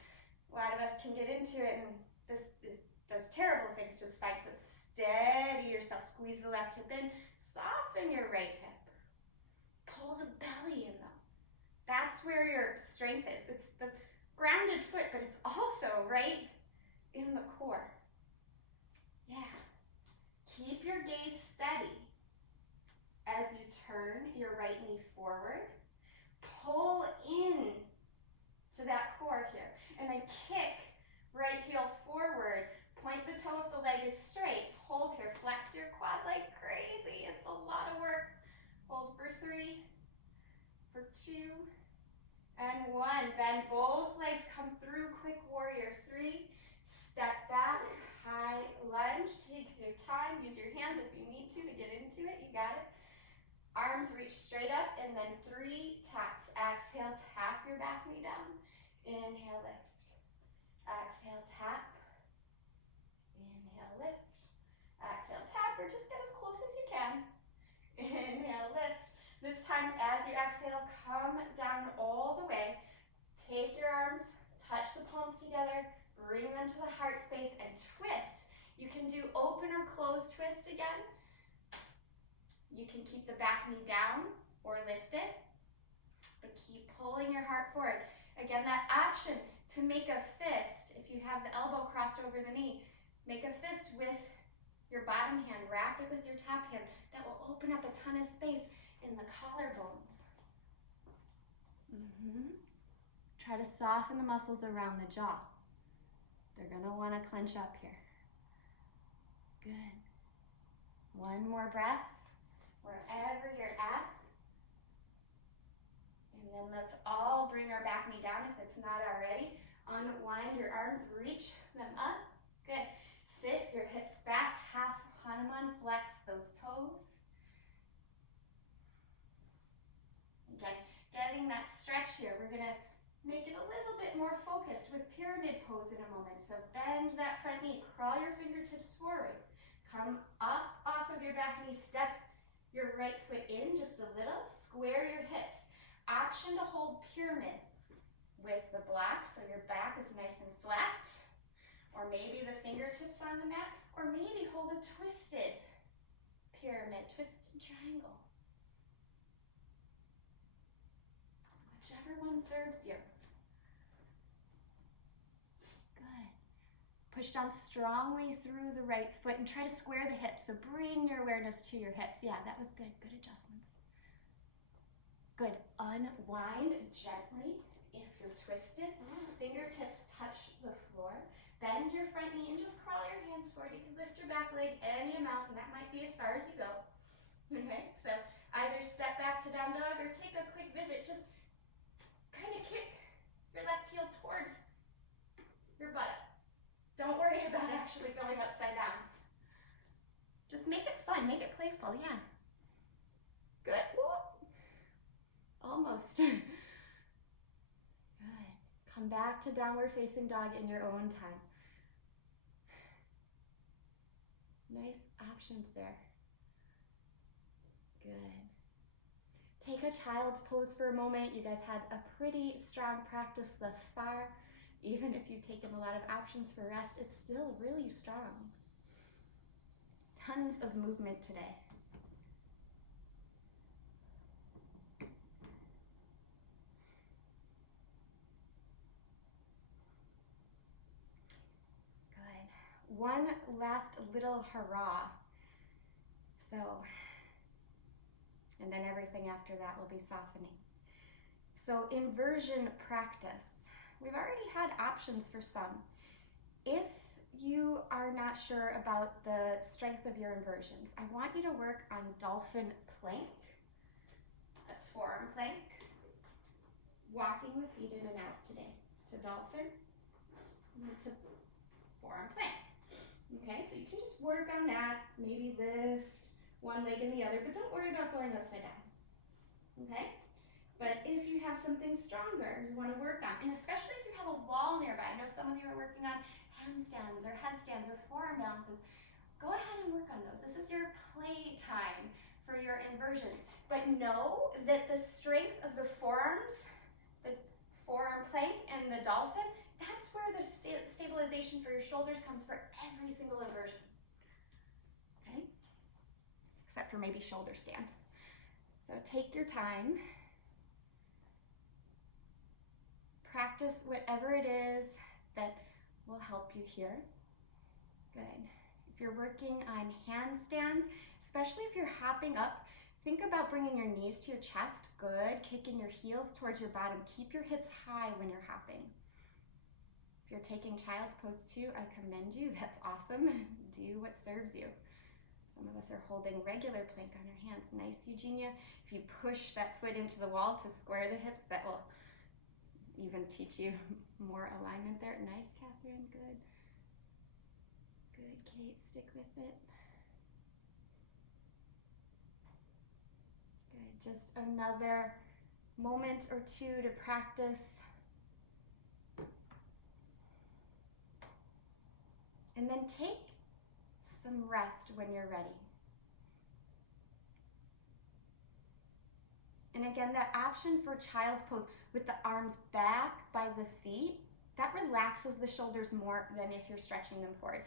A lot of us can get into it and does terrible things to the spine. So steady yourself, squeeze the left hip in, soften your right hip. Pull the belly in though. That's where your strength is. It's the grounded foot, but it's also right in the core. Yeah. Keep your gaze steady as you turn your right knee forward. Pull in to that core here. And then kick right heel forward. Point the toe if the leg is straight. Hold here. Flex your quad like crazy. It's a lot of work. Hold for 3, for 2, and 1. Bend both legs. Come through. Quick warrior 3. Step back. High lunge. Take your time. Use your hands if you need to get into it. You got it. Arms reach straight up, and then 3 taps. Exhale, tap your back knee down. Inhale, lift. Exhale, tap. Inhale, lift. Exhale, tap, or just get as close as you can. Inhale, lift. This time, as you exhale, come down all the way. Take your arms, touch the palms together, bring them to the heart space, and twist. You can do open or closed twist again. You can keep the back knee down or lift it, but keep pulling your heart forward. Again, that option to make a fist, if you have the elbow crossed over the knee, make a fist with your bottom hand, wrap it with your top hand. That will open up a ton of space in the collarbones. Try to soften the muscles around the jaw. They're gonna wanna clench up here. Good. One more breath, wherever you're at. And then let's all bring our back knee down if it's not already. Unwind your arms, reach them up. Good. Sit your hips back, half Hanuman, flex those toes. Again, getting that stretch here. We're gonna make it a little bit more focused with pyramid pose in a moment. So bend that front knee, crawl your fingertips forward. Come up off of your back knee, step your right foot in just a little, square your hips. Option to hold pyramid with the blocks so your back is nice and flat, or maybe the fingertips on the mat, or maybe hold a twisted pyramid, twisted triangle. Whichever one serves you. Good. Push down strongly through the right foot and try to square the hips. So bring your awareness to your hips. Yeah, that was good. Good adjustments. Good. Unwind gently if you're twisted. Fingertips touch the floor. Bend your front knee and just crawl your hands forward. You can lift your back leg any amount, and that might be as far as you go. Okay, so either step back to down dog or take a quick visit. Just kind of kick your left heel towards your buttock. Don't worry about actually going upside down. Just make it fun, make it playful, yeah. Good. Whoop. Almost. Good. Come back to downward facing dog in your own time. Nice options there. Good. Take a child's pose for a moment. You guys had a pretty strong practice thus far. Even if you've taken a lot of options for rest, it's still really strong. Tons of movement today. Good. One last little hurrah. So, and then everything after that will be softening. So inversion practice. We've already had options for some. If you are not sure about the strength of your inversions, I want you to work on dolphin plank. That's forearm plank. Walking the feet in and out today. To dolphin, to forearm plank. Okay, so you can just work on that. Maybe lift one leg and the other, but don't worry about going upside down. Okay? But if you have something stronger you want to work on, and especially if you have a wall nearby, I know some of you are working on handstands or headstands or forearm balances, go ahead and work on those. This is your play time for your inversions. But know that the strength of the forearms, the forearm plank and the dolphin, that's where the stabilization for your shoulders comes for every single inversion. Okay? Except for maybe shoulder stand. So take your time. Practice whatever it is that will help you here. Good. If you're working on handstands, especially if you're hopping up, think about bringing your knees to your chest. Good. Kicking your heels towards your bottom. Keep your hips high when you're hopping. If you're taking child's pose too, I commend you. That's awesome. Do what serves you. Some of us are holding regular plank on our hands. Nice, Eugenia. If you push that foot into the wall to square the hips, that will even teach you more alignment there. Nice, Catherine. Good. Good, Kate. Stick with it. Good. Just another moment or two to practice. And then take some rest when you're ready. And again, that option for child's pose with the arms back by the feet, that relaxes the shoulders more than if you're stretching them forward.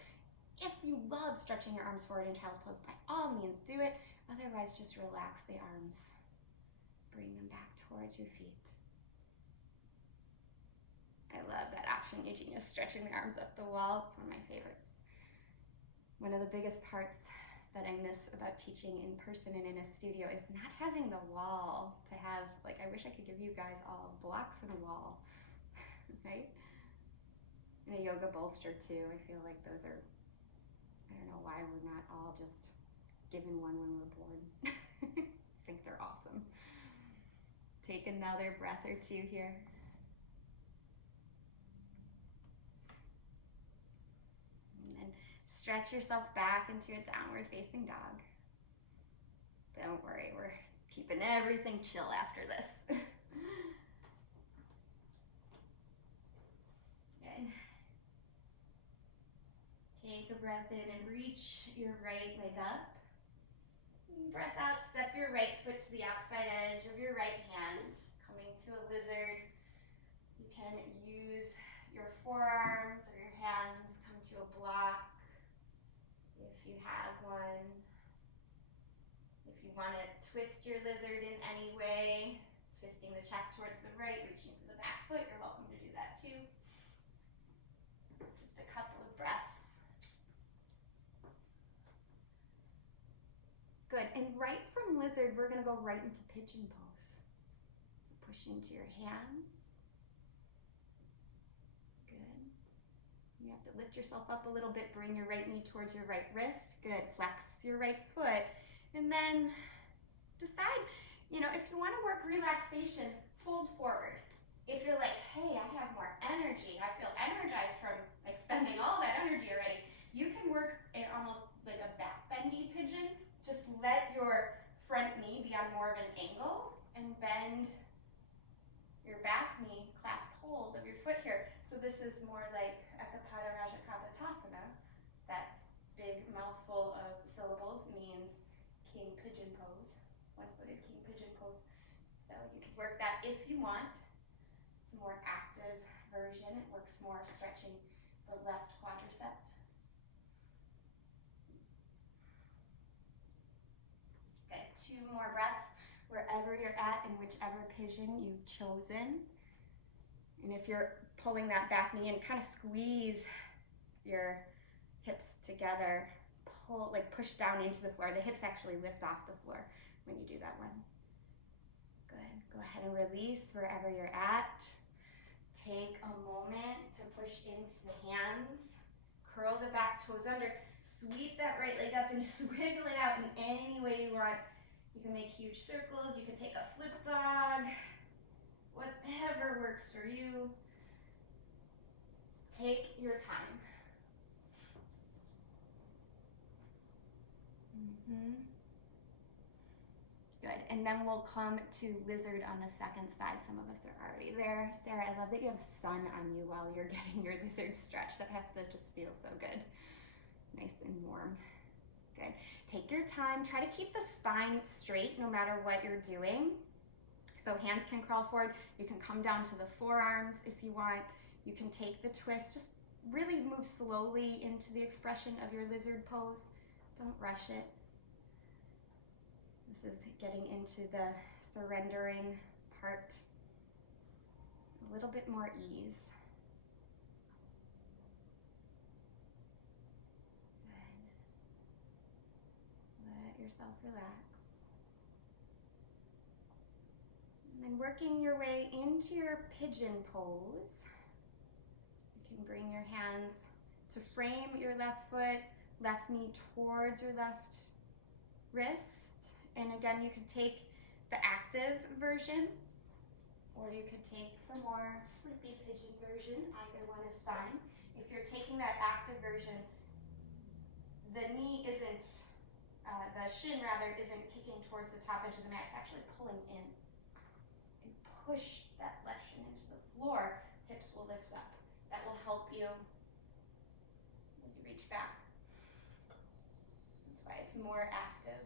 If you love stretching your arms forward in child's pose, by all means do it. Otherwise, just relax the arms. Bring them back towards your feet. I love that option, Eugenia, stretching the arms up the wall. It's one of my favorites. One of the biggest parts that I miss about teaching in person and in a studio is not having the wall to have, like, I wish I could give you guys all blocks and a wall, right? And a yoga bolster too. I feel like those are, I don't know why we're not all just given one when we're born. I think they're awesome. Take another breath or two here. And then stretch yourself back into a downward facing dog. Don't worry, we're keeping everything chill after this. Good. Take a breath in and reach your right leg up. Breath out, step your right foot to the outside edge of your right hand, coming to a lizard. You can use your forearms or your hands, come to a block if you have one. If you want to twist your lizard in any way, twisting the chest towards the right, reaching for the back foot, you're welcome to do that too. Just a couple of breaths. Good, and right from lizard, we're gonna go right into pigeon pose. So push into your hands. Good. You have to lift yourself up a little bit, bring your right knee towards your right wrist. Good, flex your right foot. And then decide, if you wanna work relaxation, fold forward. If you're like, hey, I have more energy, I feel energized from expending all that energy already, you can work in almost like a back bendy pigeon. Just let your front knee be on more of an angle and bend your back knee, clasp hold of your foot here. So this is more like Ekapada Rajakapatasana. That big mouthful of syllables means king pigeon pose, one-footed king pigeon pose. So you can work that if you want. It's a more active version. It works more stretching the left quadricep. Good, 2 more breaths wherever you're at in whichever pigeon you've chosen. And if you're pulling that back knee in, kind of squeeze your hips together, push down into the floor. The hips actually lift off the floor when you do that one. Good, go ahead and release wherever you're at. Take a moment to push into the hands, Curl the back toes under. Sweep that right leg up and just wiggle it out in any way you want. You can make huge circles. You can take a flip dog. Whatever works for you. Take your time. Good, and then we'll come to lizard on the second side. Some of us are already there. Sarah, I love that you have sun on you while you're getting your lizard stretch. That has to just feel so good. Nice and warm. Good. Take your time. Try to keep the spine straight no matter what you're doing. So hands can crawl forward. You can come down to the forearms if you want. You can take the twist. Just really move slowly into the expression of your lizard pose. Don't rush it. This is getting into the surrendering part. A little bit more ease. Good. Let yourself relax. And then working your way into your pigeon pose. You can bring your hands to frame your left foot, left knee towards your left wrist. And again, you could take the active version, or you could take the more sleepy pigeon version. Either one is fine. If you're taking that active version, the knee isn't, the shin rather, isn't kicking towards the top edge of the mat. It's actually pulling in. And push that left shin into the floor. Hips will lift up. That will help you as you reach back. That's why it's more active.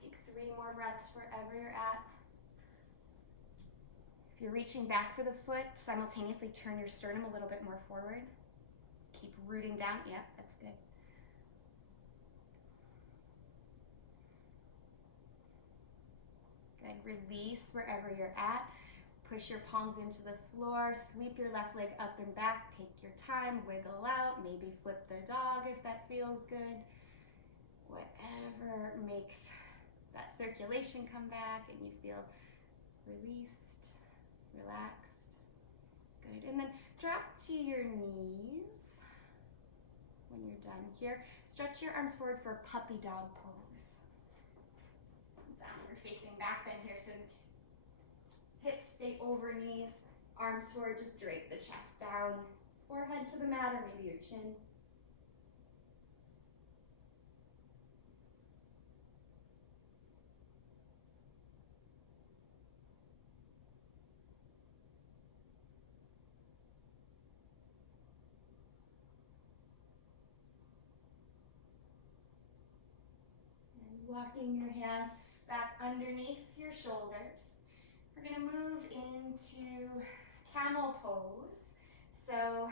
Take 3 more breaths wherever you're at. If you're reaching back for the foot, simultaneously turn your sternum a little bit more forward. Keep rooting down. Yep, that's good. Good. Release wherever you're at. Push your palms into the floor. Sweep your left leg up and back. Take your time. Wiggle out. Maybe flip the dog if that feels good. Whatever makes that circulation come back and you feel released, relaxed. Good. And then drop to your knees when you're done here. Stretch your arms forward for puppy dog pose. Downward facing back bend here. So hips stay over knees, arms forward, just drape the chest down, forehead to the mat or maybe your chin. Walking your hands back underneath your shoulders. We're going to move into camel pose. So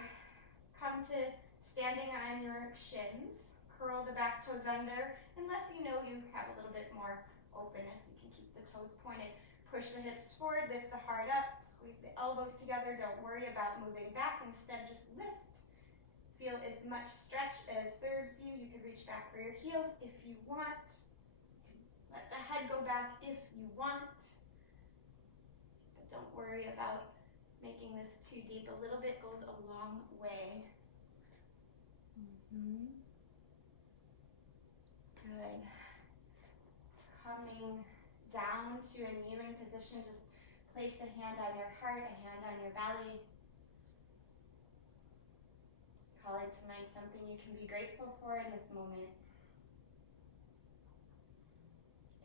come to standing on your shins. Curl the back toes under. Unless you know you have a little bit more openness, you can keep the toes pointed. Push the hips forward, lift the heart up, squeeze the elbows together. Don't worry about moving back. Instead, just lift. Feel as much stretch as serves you. You can reach back for your heels if you want. Let the head go back if you want, but don't worry about making this too deep. A little bit goes a long way. Good. Coming down to a kneeling position, just place a hand on your heart, a hand on your belly. Calling to mind something you can be grateful for in this moment.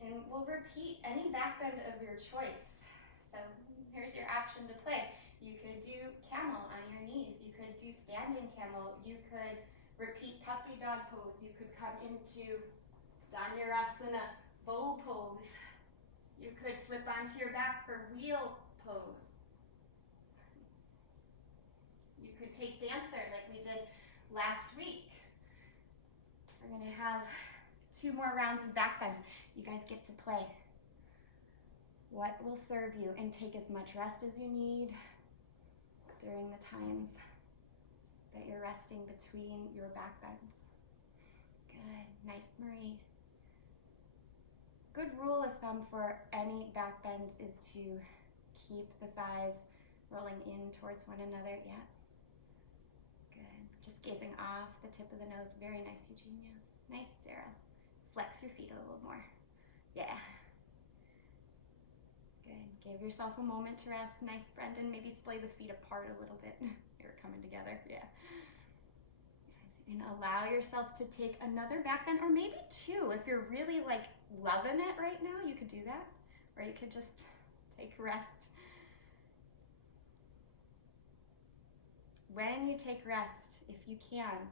And we'll repeat any back bend of your choice. So here's your option to play. You could do camel on your knees. You could do standing camel. You could repeat puppy dog pose. You could come into Dhanurasana bow pose. You could flip onto your back for wheel pose. You could take dancer like we did last week. We're going to have 2 more rounds of back bends. You guys get to play. What will serve you, and take as much rest as you need during the times that you're resting between your back bends. Good. Nice, Marie. Good rule of thumb for any back bends is to keep the thighs rolling in towards one another. Yeah. Just gazing off the tip of the nose. Very nice, Eugenia. Nice, Sarah. Flex your feet a little more. Yeah. Good. Give yourself a moment to rest. Nice, Brendan. Maybe splay the feet apart a little bit. You're coming together. Yeah. And allow yourself to take another back bend, or maybe two. If you're really like loving it right now, you could do that. Or you could just take rest. When you take rest, if you can,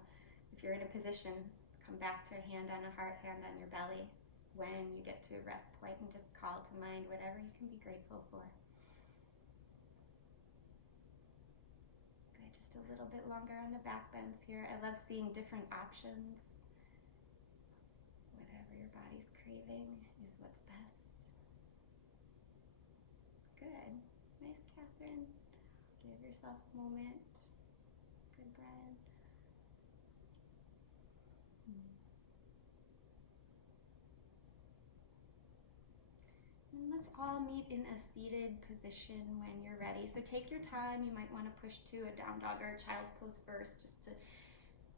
if you're in a position, come back to a hand on a heart, hand on your belly. When you get to a rest point, and just call to mind whatever you can be grateful for. Good, just a little bit longer on the back bends here. I love seeing different options. Whatever your body's craving is what's best. Good. Nice, Catherine. Give yourself a moment. Good, Brian. And let's all meet in a seated position when you're ready. So take your time. You might want to push to a down dog or a child's pose first, just to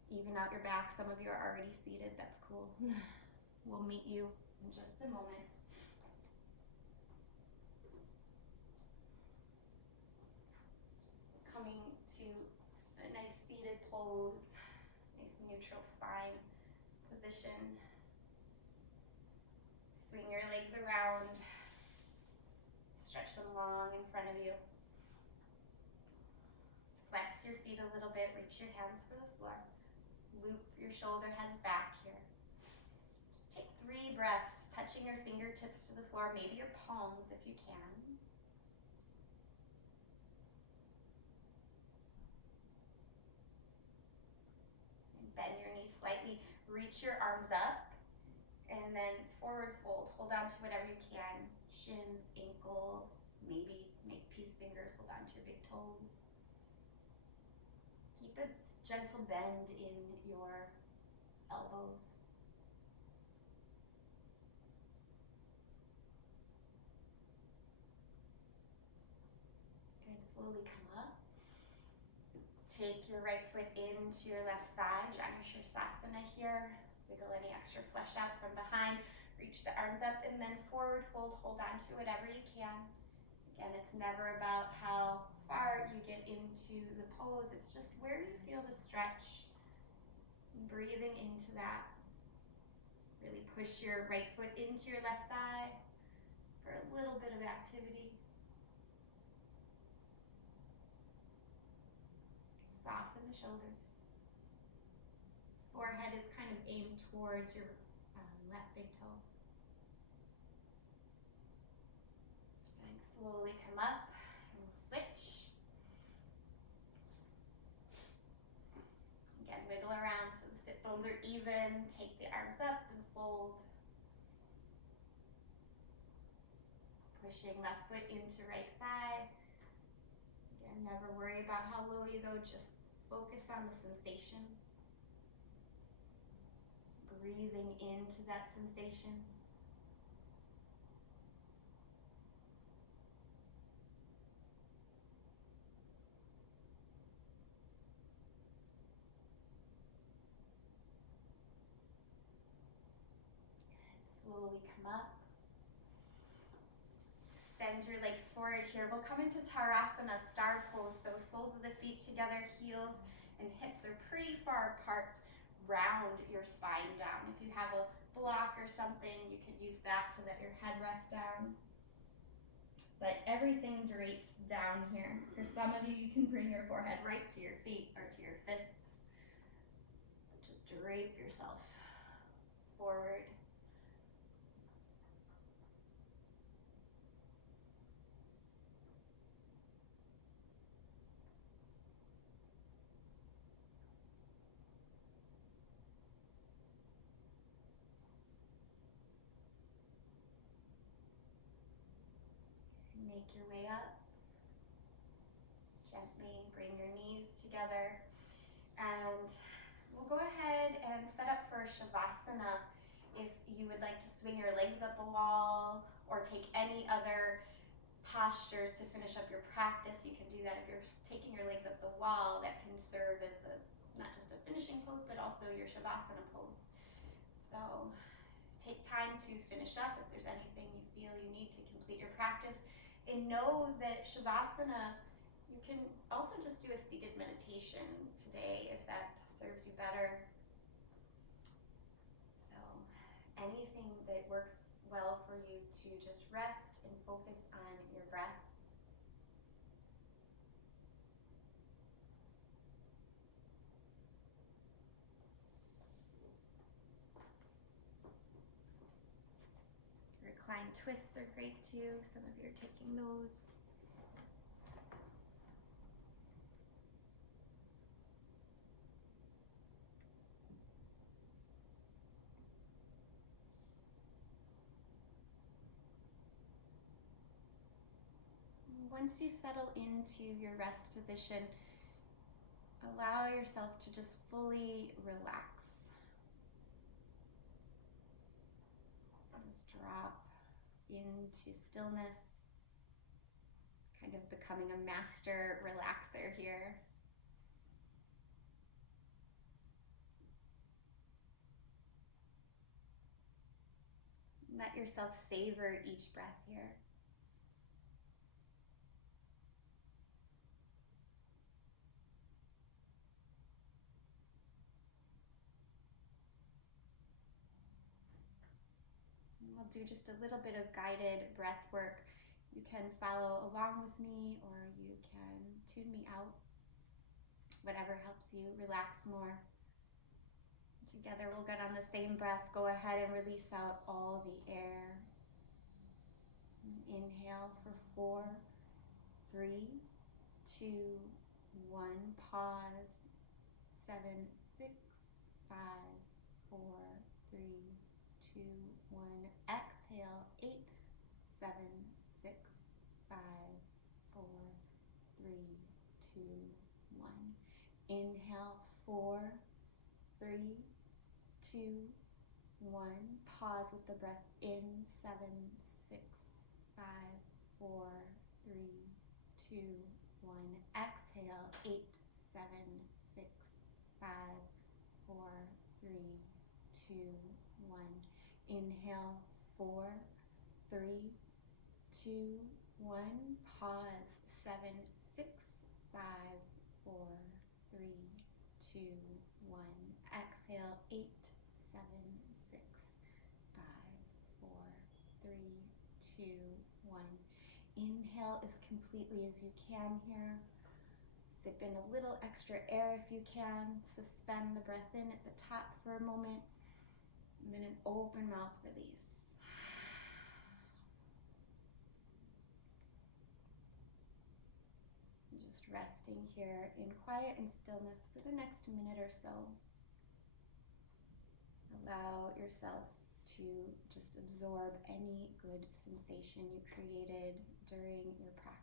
even out your back. Some of you are already seated. That's cool. We'll meet you in just a moment. Coming to a nice seated pose, nice neutral spine position. Swing your legs around, stretch them long in front of you. Flex your feet a little bit, reach your hands for the floor. Loop your shoulder heads back here. Just take 3 breaths, touching your fingertips to the floor, maybe your palms if you can. Bend your knees slightly, reach your arms up, and then forward fold. Hold on to whatever you can. Shins, ankles, maybe make peace fingers, hold on to your big toes. Keep a gentle bend in your elbows. Good, slowly come up. Take your right foot into your left thigh, Janu Shirsasana here. Wiggle any extra flesh out from behind. Reach the arms up and then forward fold. Hold on to whatever you can. Again, it's never about how far you get into the pose. It's just where you feel the stretch. Breathing into that. Really push your right foot into your left thigh for a little bit of activity. Soften the shoulders. Forehead is kind of aimed towards your left big toe. And slowly come up and we'll switch. Again, wiggle around so the sit bones are even. Take the arms up and fold. Pushing left foot into right thigh. Again, never worry about how low you go, just focus on the sensation. Breathing into that sensation. Slowly come up. Extend your legs forward here. We'll come into Tarasana, star pose. So soles of the feet together, heels and hips are pretty far apart. Round your spine down. If you have a block or something, you could use that to let your head rest down. But everything drapes down here. For some of you, you can bring your forehead right to your feet or to your fists. Just drape yourself forward. Make your way up. Gently bring your knees together. And we'll go ahead and set up for Shavasana. If you would like to swing your legs up a wall or take any other postures to finish up your practice, you can do that. If you're taking your legs up the wall, that can serve as a not just a finishing pose, but also your Shavasana pose. So take time to finish up if there's anything you feel you need to complete your practice. And know that Shavasana, you can also just do a seated meditation today if that serves you better. So anything that works well for you to just rest and focus on your breath. Recline twists are great too. Some of you are taking those. Once you settle into your rest position, allow yourself to just fully relax. Just drop into stillness, kind of becoming a master relaxer here. Let yourself savor each breath here. We'll do just a little bit of guided breath work. You can follow along with me, or you can tune me out. Whatever helps you relax more. Together we'll get on the same breath. Go ahead and release out all the air. Inhale for 4, 3, 2, 1. Pause. 7, 6, 5, 4, 3, 2, 1. Exhale. 8, 7, 6, 5, 4, 3, 2, 1. Inhale. 4, 3, 2, 1. Pause with the breath in. 7, 6, 5, 4, 3, 2, 1. Exhale. 8, 7, 6, 5, 4, 3, 2, 1. Inhale. 4, 3, 2, 1. Pause. 7, 6, 5, 4, 3, 2, 1. Exhale. 8, 7, 6, 5, 4, 3, 2, 1. Inhale as completely as you can here. Sip in a little extra air if you can. Suspend the breath in at the top for a moment. And then an open mouth release. Just resting here in quiet and stillness for the next minute or so. Allow yourself to just absorb any good sensation you created during your practice.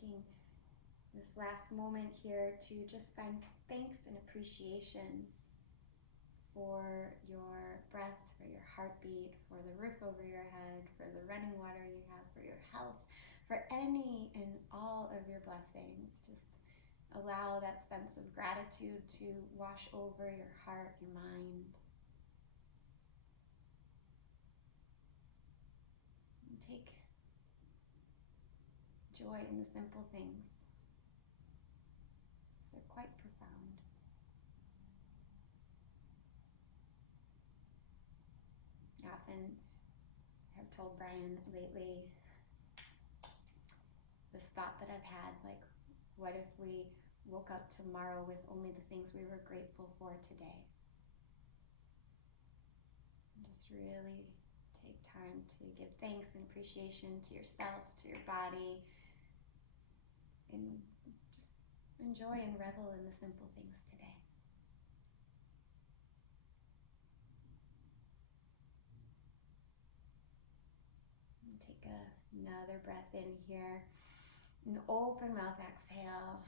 Taking this last moment here to just find thanks and appreciation for your breath, for your heartbeat, for the roof over your head, for the running water you have, for your health, for any and all of your blessings. Just allow that sense of gratitude to wash over your heart, your mind. And take joy in the simple things. They're quite profound. I often have told Brian lately this thought that I've had, like, what if we woke up tomorrow with only the things we were grateful for today? And just really take time to give thanks and appreciation to yourself, to your body, and just enjoy and revel in the simple things today. And take another breath in here. An open mouth exhale.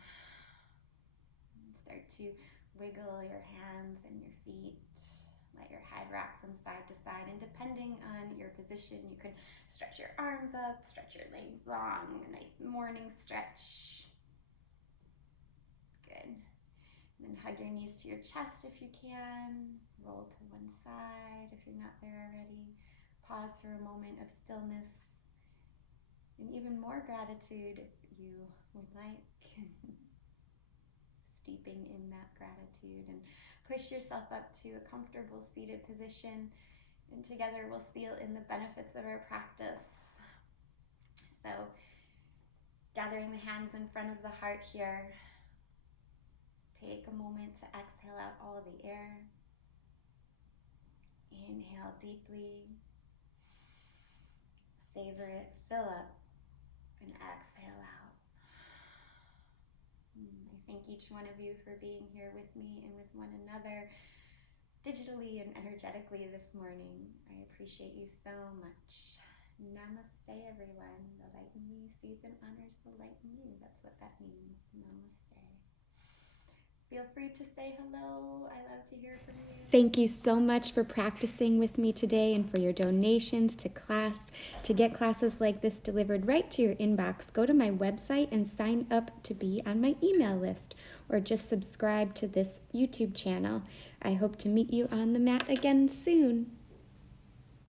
And start to wiggle your hands and your feet. Let your head rock from side to side. And depending on your position, you can stretch your arms up, stretch your legs long. A nice morning stretch. Good. And then hug your knees to your chest if you can. Roll to one side if you're not there already. Pause for a moment of stillness. And even more gratitude if you would like. Steeping in that gratitude, and push yourself up to a comfortable seated position, and together we'll seal in the benefits of our practice. So, gathering the hands in front of the heart here, take a moment to exhale out all of the air. Inhale deeply, savor it, fill up, and exhale out. I thank each one of you for being here with me and with one another, digitally and energetically this morning. I appreciate you so much. Namaste, everyone. The light in me sees and honors the light in you. That's what that means. Namaste. Feel free to say hello. I love to hear from you. Thank you so much for practicing with me today and for your donations to class. To get classes like this delivered right to your inbox, go to my website and sign up to be on my email list, or just subscribe to this YouTube channel. I hope to meet you on the mat again soon.